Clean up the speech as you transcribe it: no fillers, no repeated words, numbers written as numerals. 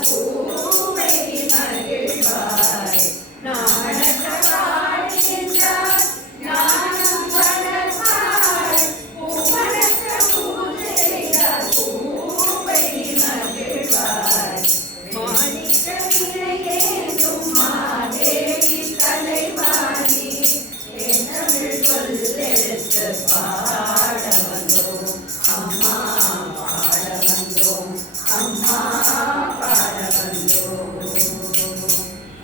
பூவை மகிழ்வாய் நாடக வாழ்கின்றார் ஞானம் வளர்ப்பாய் பூவரச பூஜையார் பூவை மகிழ்வாய் மாணிக்க விலையேந்தும் மாதேவி கலைவாணி என் தமிழ் சொல்லெடுத்து பார்